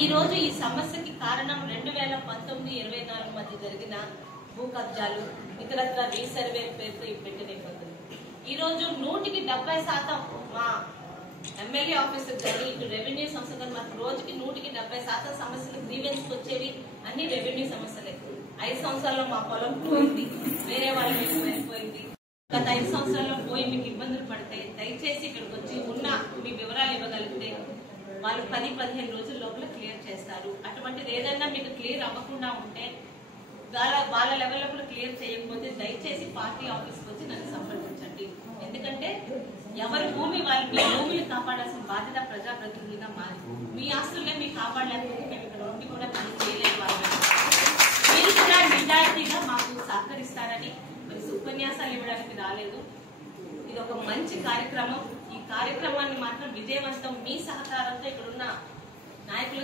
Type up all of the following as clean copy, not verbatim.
ఈ రోజు ఈ సమస్యకి కారణం 2019-24 మధ్య జరిగిన భూ కబ్జాలు, ఇతరత్ర రీసర్వే పేరుతో పెట్టిన ఇబ్బందులు. ఈ రోజు 100% మా ఎమ్మెల్యే ఆఫీసర్ కానీ ఇటు రెవెన్యూ సంస్థ కానీ మాకు రోజుకి 170% సమస్యలు గ్రీవెన్స్ వచ్చేవి అన్ని రెవెన్యూ సమస్యలే. 5 సంవత్సరాల్లో మా పొలం పోయింది, వేరే వాళ్ళ మీద వెళ్ళిపోయింది. గత 5 సంవత్సరాల్లో పోయి మీకు ఇబ్బందులు పడితే దయచేసి ఇక్కడికి వచ్చి ఉన్న మీ వివరాలు ఇవ్వగలిగితే వాళ్ళు 10-15 రోజుల లోపల క్లియర్ చేస్తారు. అటువంటిది ఏదైనా మీకు క్లియర్ అవ్వకుండా ఉంటే వాళ్ళ లెవెల్ లోపల క్లియర్ చేయకపోతే దయచేసి పార్టీ ఆఫీస్కి వచ్చి నన్ను సంప్రదించండి. ఎందుకంటే ఎవరి భూమి వాళ్ళ మీ భూమిని కాపాడాల్సిన బాధ్యత ప్రజాప్రతినిధులుగా మాది. మీ ఆస్తులనే మీకు కాపాడలేకపోతే మేము ఇక్కడ ఉండి కూడా పని చేయలేదు. మీరు కూడా నిజాయితీగా మాకు సహకరిస్తారని మరి ఉపన్యాసాలు ఇవ్వడానికి రాలేదు. ఇది ఒక మంచి కార్యక్రమం. ఈ కార్యక్రమాన్ని మాత్రం విజయవంతం మీ సహకారంతో ఇక్కడున్న నాయకులు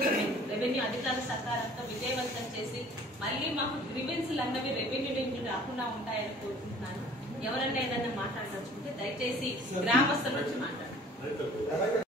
రెవెన్యూ అధికారుల సహకారంతో విజయవంతం చేసి మళ్ళీ మాకు గ్రీవెన్స్లు అన్నవి రెవెన్యూ నుంచి రాకుండా ఉంటాయని కోరుకుంటున్నాను. ఎవరన్నా ఏదన్నా మాట్లాడదలుచుకుంటే దయచేసి గ్రామస్తుల నుంచి మాట్లాడండి.